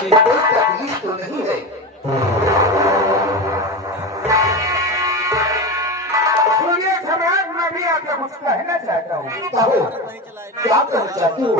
कोई तकलीफ तो नहीं है? सुनिए सम्राट, मैं भी आपसे कुछ कहना चाहता हूँ। कहो, क्या कहना चाहती हो?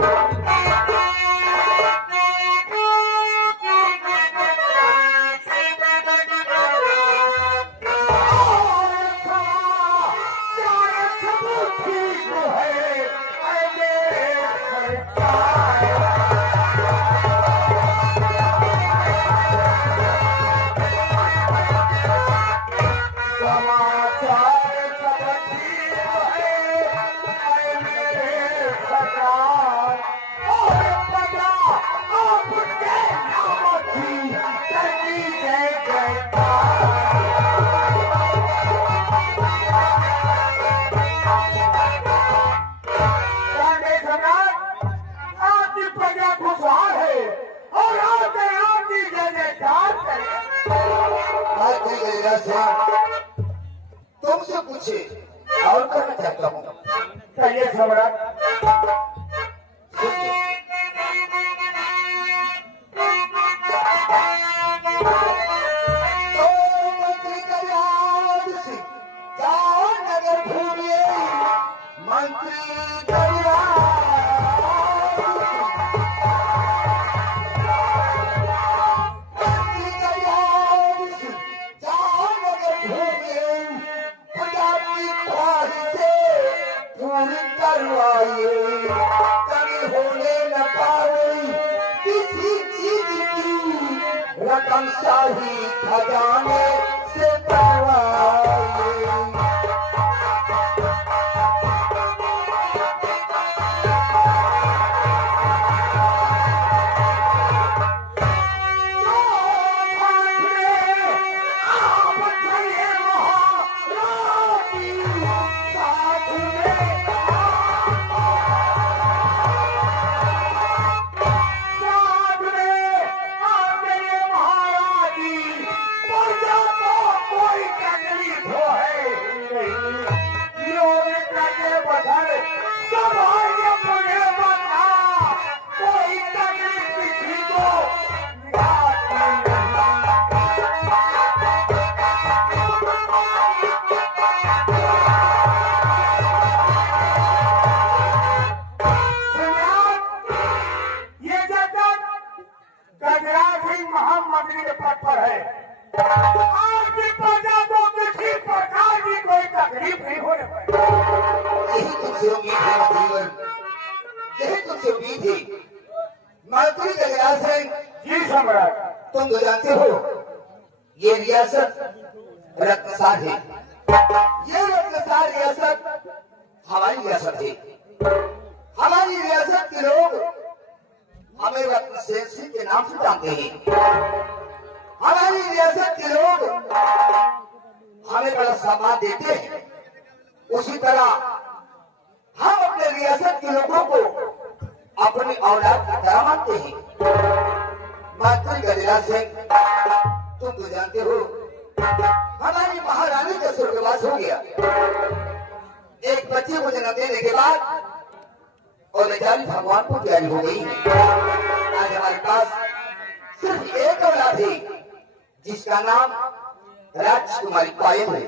तुमसे पूछे और कहना चाहता हूँ। कहिए सम्राट। तो मंत्री कल्याण सिंह जाओ नगर घूमिए, मंत्री कल्याण सिंह जाओ नगर घूमिए, पंजाबी ख्वाहिश से पूरी करवाइए, कभी होने न पाए किसी चीज की रकम शाही खजाने से करवाइए। महामंत्री के पद पर है, आपकी प्रजा को किसी प्रकार की कोई तकलीफ नहीं होने पाएगी। यही तुमसे उम्मीद है जीवन, यही तुमसे उम्मीद है मंत्री कल्याण सिंह। जी सम्राट। तुम तो जानते हो ये रियासत रत्नसार है, ये रत्नसार रियासत हमारी रियासत है। हमारी रियासत के लोग हमें रत्नसेन सिंह के नाम से जानते हैं। हमारी रियासत के लोग हमें बड़ा सम्मान देते हैं। उसी तरह हम अपने रियासत के लोगों को अपनी औलाद की तरह मानते हैं। मंत्री गजराज सिंह, तुम तो जानते हो हमारी महारानी का स्वर्गवास हो गया। एक बच्चे को जन्म देने के बाद और बेचारी भगवान को प्यारी हो गई। आज हमारे पास सिर्फ एक औलाद है जिसका नाम राजकुमारी पायल है।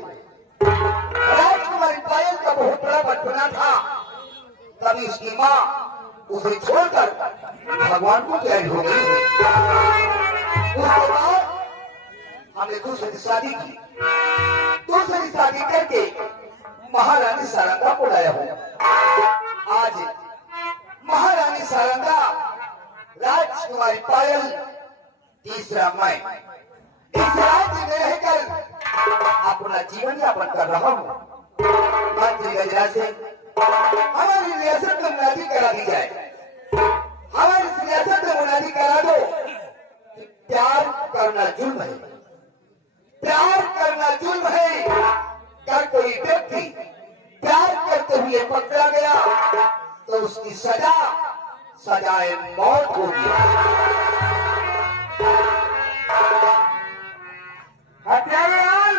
राजकुमारी पायल का बहुत बड़ा बचपना था, तभी उसकी माँ उसे छोड़कर भगवान को प्यारी हो गई है। उसके बाद हमने दूसरी शादी की। दूसरी शादी करके महारानी सारंगा को लाया हूँ। आज महारानी सारंगा, राजकुमारी पायल, तीसरा मैं इस राज्य में रहकर अपना जीवन यापन कर रहा हूँ। मंत्री गजराज सिंह, हमारी रियासत में मुनादी करा दी जाए। हमारी रियासत में मुनादी करा दो कि प्यार करना जुल्म है। प्यार करना जुल्म है। अगर कोई व्यक्ति प्यार करते हुए पकड़ा गया तो उसकी सजा सजाए मौत होगी। हत्यारेलाल,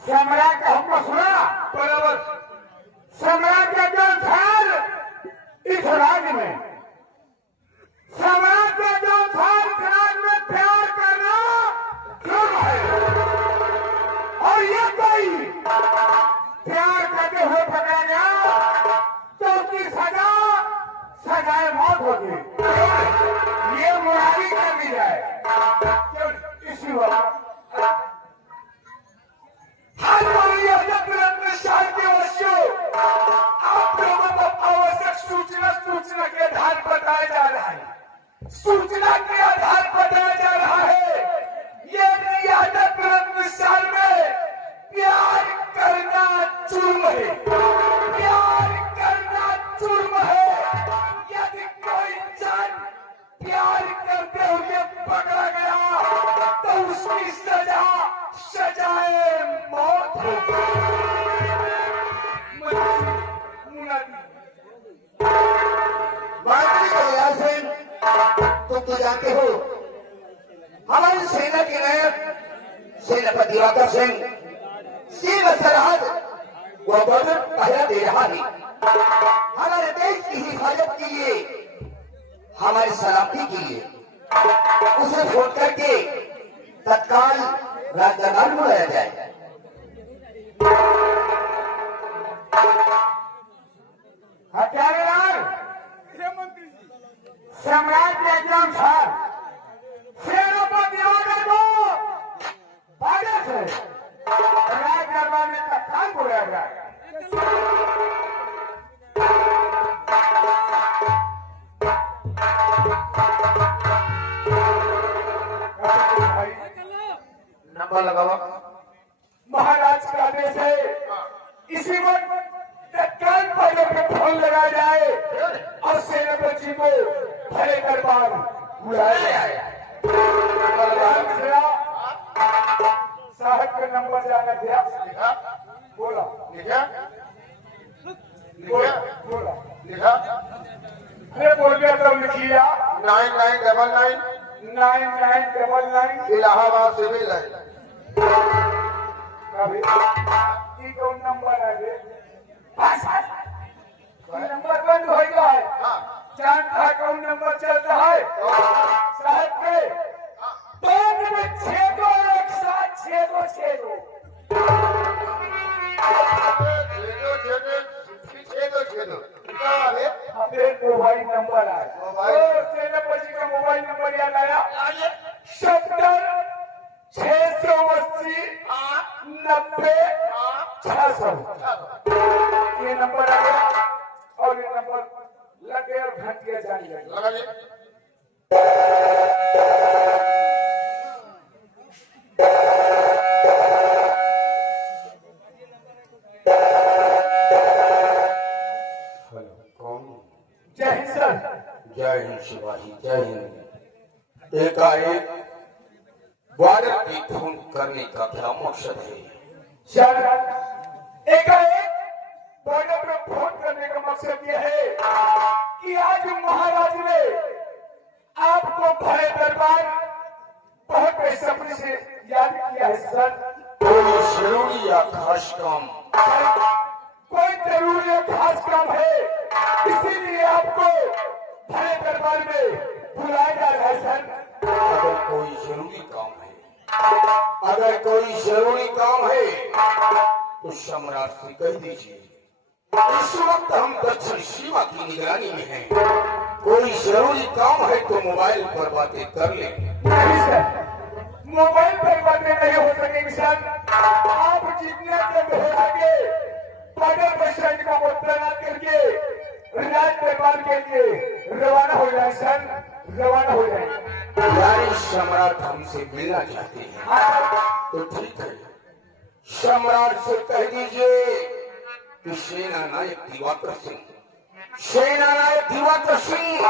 सम्राट का हमको सुना। बराबर। सम्राट का जो घर इस राज्य में, सम्राट का जो होगी, ये मुरारी कर दी जाए। क्यों इसी वक्त हर शांति वस्तु आप लोगों को आवश्यक सूचना के आधार पर बताया जा रहा है। सूचना के आधार पर बताया जा रहा है ये रियासत मिसाल में प्यार करना जुर्म है। प्यार करना जुर्म है। यदि कोई जन प्यार करते हुए पकड़ा गया तो उसकी सजाए मौत होगी। तुम तो जानते हो हमारी सेना के नायक सेनापति दिवाकर सिंह सीमा सरहद वह बॉर्डर पहरा दे रहा है। हमारे देश की हिफाजत के लिए, हमारी सलामती के लिए उसे फोन करके तत्काल राजदरबार बुलाया जाए। हत्यारेलाल सम्राट के एग्जाम था। सेनापति दिवाकर को बाजा से राज दरबार में तत्काल बुलाया जाए। नंबर लगाओ। महाराज का आदेश है इसी वक्त तत्काल पहले पे फोन लगाया जाए और सेनापति जी को खड़े दरबार बुलाया जाए। साहब का नंबर जाना था। बोला लिखा बोला लिखा अरे बोल गया तो लिखिया 9999 9999 इलाहाबाद सिविल लाइन। कभी कौन नंबर है नंबर बंद हो गया है। जानता कौन नंबर चलता है साहब के 9217 मोबाइल नंबर है। सेनापति का मोबाइल नंबर याद आया 70 680 90 600 ये नंबर आ गया और ये नंबर लगे और घंटिया जाने लगे। जय हिंद सर। जय हिंद शिवाजी, जय हिंद। एकाएक बॉर्डर की खून करने का क्या मकसद है? सर एकाएक बॉर्डर पर फोन करने का मकसद यह है कि आज महाराज ने आपको भरे दरबार बहुत बेसब्री से याद किया है सर। कोई जरूरी या खास काम? कोई जरूरी या खास काम है इसीलिए आपको भरे दरबार में बुलाया जा रहा है सर। अगर कोई जरूरी काम है, अगर कोई जरूरी काम है तो सम्राट से कह दीजिए। इस वक्त हम दक्षिण सीमा की निगरानी में हैं। कोई जरूरी काम है तो मोबाइल पर बातें कर ले। नहीं सर, मोबाइल पर बातें नहीं हो सकेंगी सर। आप जितने जल्द हो सके बॉर्डर पर सैनिकों को तैनात करके राज दरबार के लिए रवाना हो जाए सर, रवाना हो जाए। यानी सम्राट हमसे मिलना चाहते हैं तो ठीक है, सम्राट से कह दीजिए कि सेना नायक दिवाकर सिंह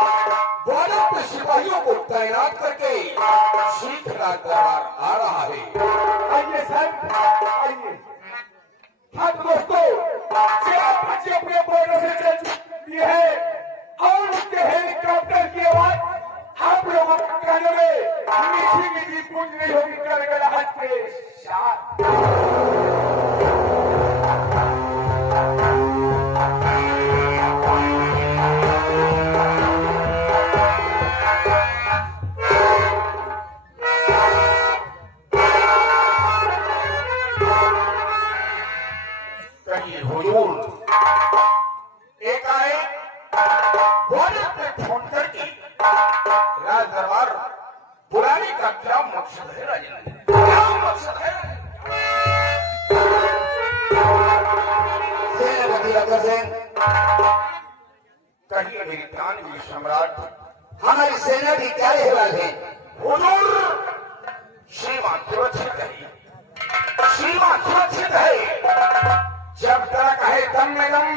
बॉर्डर पर सिपाहियों को तैनात करके शीघ्र राज दरबार आ रहा है। आइए सर, आइए। हाँ दोस्तों, सेनापति अपने बॉर्डर से चल चुकी है और उसके हेलीकॉप्टर की आवाज आप लोगों के कानों में मीठी मीठी गूंज रही होगी गड़गड़ाहट के साथ। कहिए हुजूर, एकाएक मकसद है राजन? क्या मकसद है? सेनापति अकबर सिंह, कहिए मेरी दानवीर सम्राट, हमारी सेना की क्या अहवाल है? हुजूर, सीमा सुरक्षित है, सीमा सुरक्षित है। जब तक है दम में दम,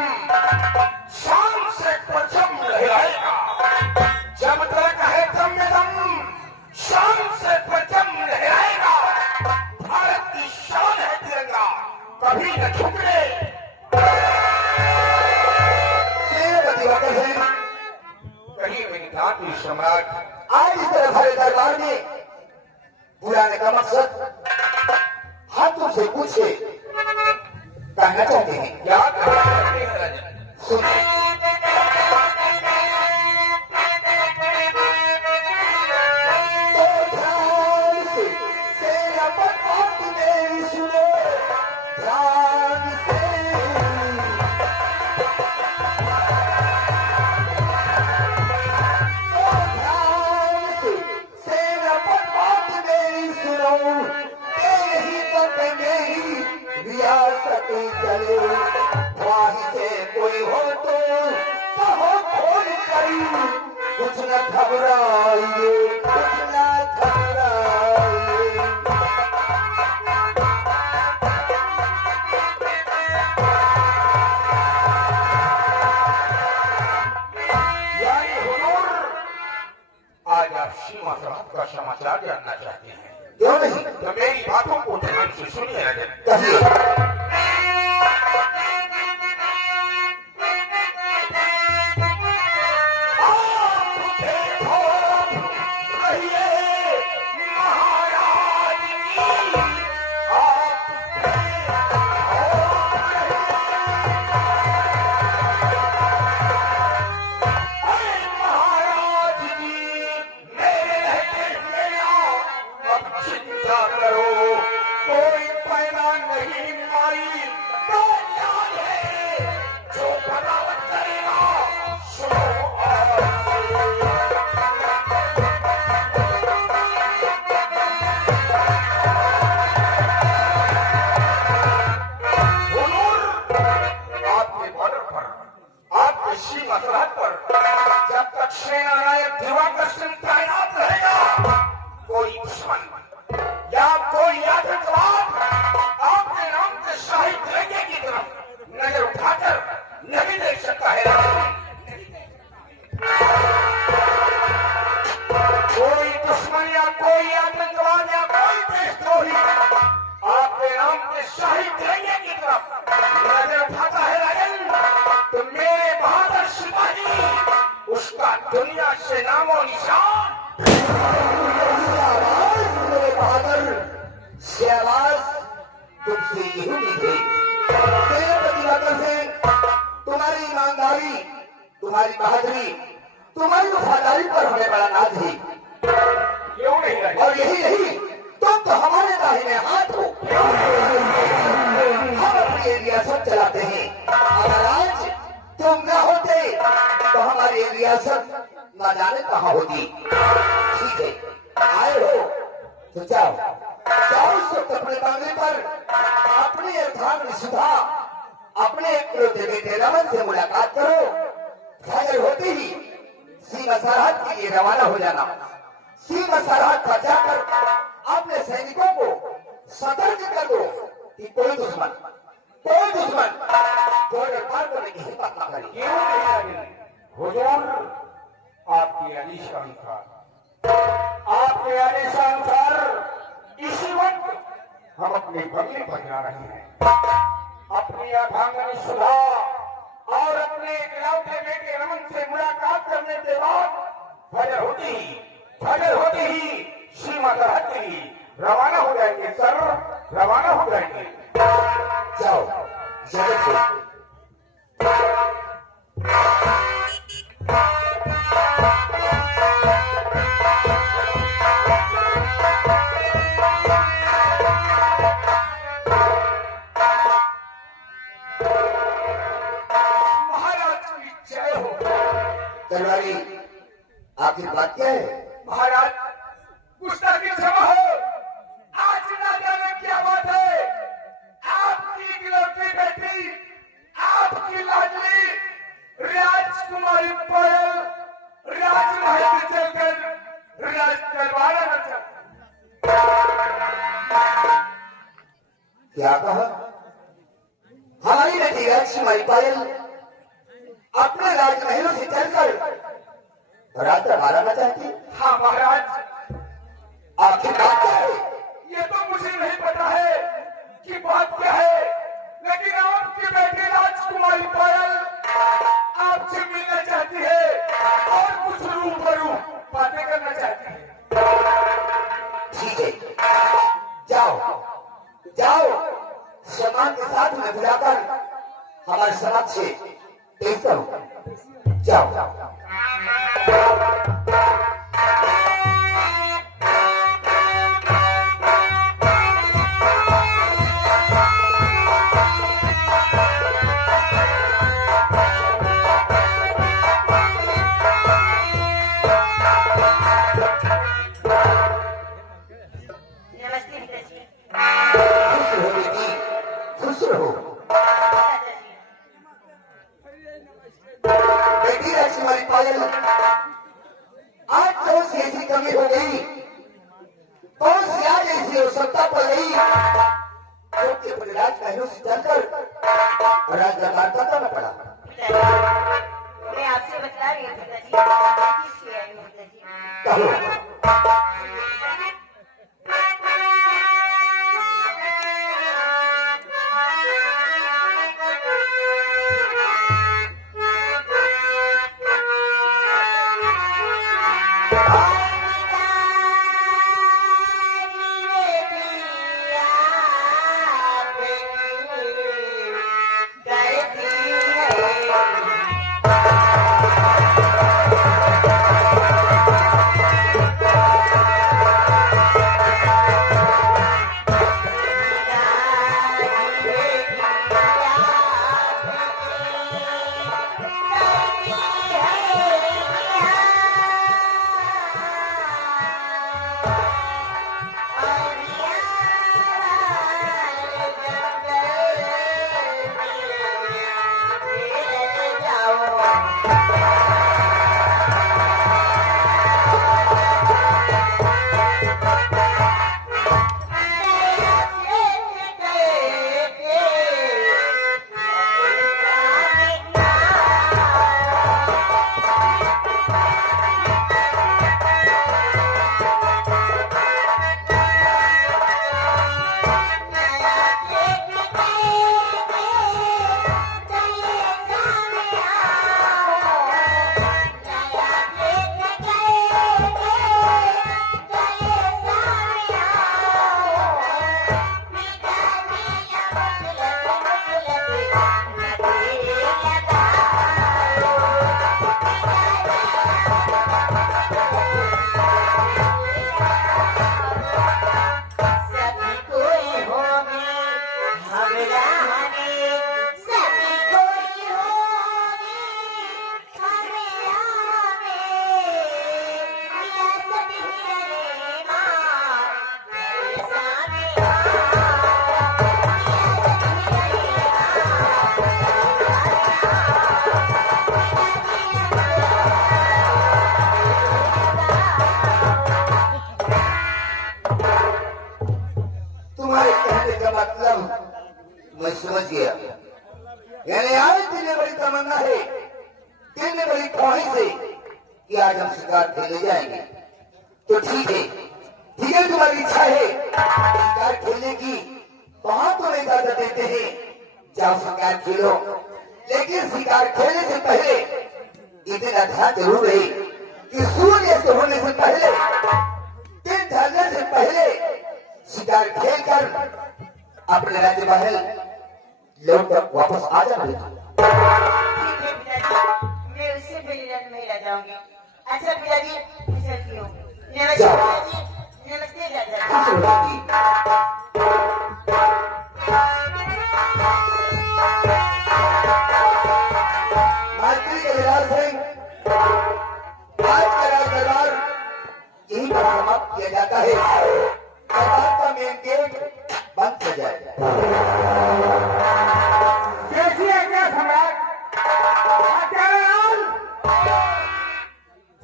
शान से परचम लहराएगा। जब तक है दम में दम, शान से परचम लहराएगा। भारत की शान है तिरंगा, कभी न झुके। सेनापति अकबर सिंह, कहिए मेरी दानवीर सम्राट, आज इस तरह भरे दरबार में बुलाने का मकसद हम तुमसे पूछे कहना चाहते हैं। क्या कहना चाहते हैं राजन? सुनिए। तो ध्यान से सेनापति बात मेरी सुनो, ध्यान से। तो ध्यान से सेनापति बात मेरी सुनो, तेरे ही तो पे मेरी रियासत चले। वहीं से कोई हो तो कहो खोल करी, कुछ न घबराइए, कुछ न घबराइए। यानी हुजूर, आज आप सीमा सरहद का समाचार जानना चाहते हैं? क्यों नहीं? तो मेरी बातों को ध्यान से सुनिए राजन। कहिए। जब तक सेना नायक दिवाकर सिंह तैनात रहेगा, कोई दुश्मन या कोई आतंकवाद आपके नाम के शाही तिरंगे की तरफ नजर उठाकर नहीं देख सकता है। कोई दुश्मन या कोई आतंकवाद या कोई देशद्रोही आपके नाम के शाही तिरंगे की तरफ नजर उठाता है राजन, तो मेरे बहादुर सिपाही उसका दुनिया से नामो निशान। शाबाश मेरे बहादुर, शाबाश, तुमसे यही उम्मीद है। सेनापति अकबर सिंह, तुम्हारी ईमानदारी, तुम्हारी बहादुरी, तुम्हारी वफादारी पर हमें बड़ा नाज है। क्यों नहीं राजन? और यही नहीं, तुम तो हमारे दाहिने हाथ हो। हम अपनी रियासत चलाते हैं। अगर आज तुम न होते तो हमारी रियासत न जाने कहाँ होती। ठीक है, आए हो तो जाओ, जाओ इस वक्त अपने बांगले पर अपने अर्धांगिनी सुधा, अपने इकलौते बेटे रमन से मुलाकात करो। फजर होते ही सीमा सरहद के लिए रवाना हो जाना। सीमा सरहद पर जाकर अपने सैनिकों को सतर्क कर दो कि कोई दुश्मन बॉर्डर पार करने की हिम्मत न करे। क्यों नहीं राजन? हुजूर, आपकी आदेशानुसार इसी वक्त हम अपने बंगले पर जा रहे हैं। अपनी अर्धांगिनी सुधा और अपने इकलौते बेटे रमन से मुलाकात करने के बाद फजर होते ही सीमा सरहद के लिए रवाना हो जाएंगे सर, रवाना हो जाएंगे। जाओ जल्द से। महाराज की जय हो। तलवारी, आखिर बात क्या है? महाराज, पुस्तक की क्षमा हो। आज ना जाने क्या बात है, आपकी इकलौती बेटी, आपकी लाडली राजकुमारी पायल राजमहल से चलकर राज दरबार में चल। क्या कहा? हमारी बेटी राजकुमारी पायल अपने राजमहलों से चलकर राज दरबार आना चाहती है? हाँ महाराज, आखिर बात क्या है? ये तो मुझे नहीं पता है कि बात क्या है, लेकिन आपकी बेटी राजकुमारी पायल आपसे मिलना चाहती है और कुछ रूबरू बातें करना चाहती है। ठीक है, जाओ जाओ, सम्मान के साथ में बुलाकर हमारे समाज से पेश करो। जाओ। नमस्ते पिताजी। खुश रहो बेटी, खुश रहो। बेटी राजकुमारी पायल, आज कौन सी ऐसी कमी हो गई, कौन सी आज ऐसी आवश्यकता पड़ गई जो कि अपने राजमहलों से चलकर राज दरबार तक आना पड़ा? पिताजी, मैं आपसे बता रही हूँ पिताजी, किस लिए आई हूँ पिताजी। कहो। मैं समझ गया, यानी आज दिल में बड़ी तमन्ना है, दिल में बड़ी ख्वाहिश है कि आज हम शिकार खेलने जाएंगे। तो ठीक है, तुम्हारी इच्छा है शिकार खेलने की, वहां तुम्हें इजाजत देते हैं, जाओ शिकार खेलो। लेकिन शिकार खेलने से पहले इतना ध्यान जरूर है कि सूर्य से होने से पहले, दिन ढलने से पहले शिकार खेलकर अपने राज्य महल लौट कर वापस आ जाना। ठीक है पिताजी, मैं उससे मिलने में रह जाऊंगी। अच्छा पिताजी, मैं चलती हूँ। नमस्ते पिताजी, नमस्ते दादा। मंत्री जयराज सिंह, आज का राज दरबार यही पर समाप्त किया जाता है दरबार का मेन गेट बंद किया जाए। देखिए क्या सम्राट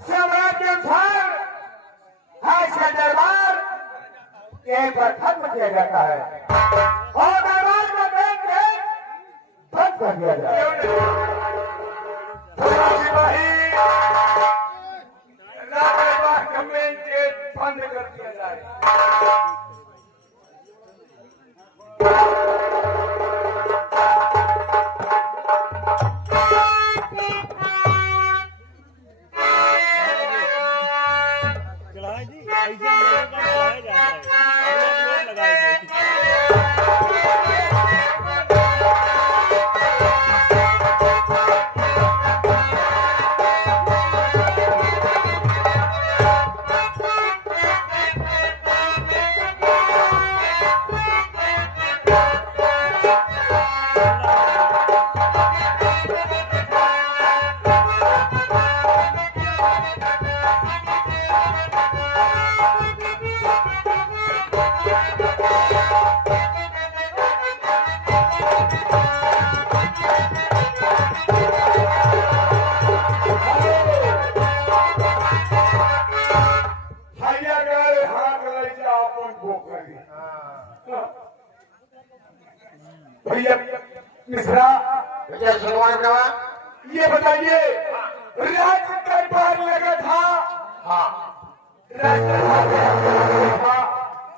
सम्राट के अनुसार आज का दरबार यहीं पर खत्म किया जाता है और दरबार का मेन गेट बंद कर दिया जाए। सिपाही दरबार का मेन गेट बंद कर दिया जाए। चलाए जी ऐसे हम लोगों का चलाया जाता है लोग लगाए गए भैया मिश्रा भैया भगवान ये बताइए राज्य दरबार लगा था हाँ राज्य दरबार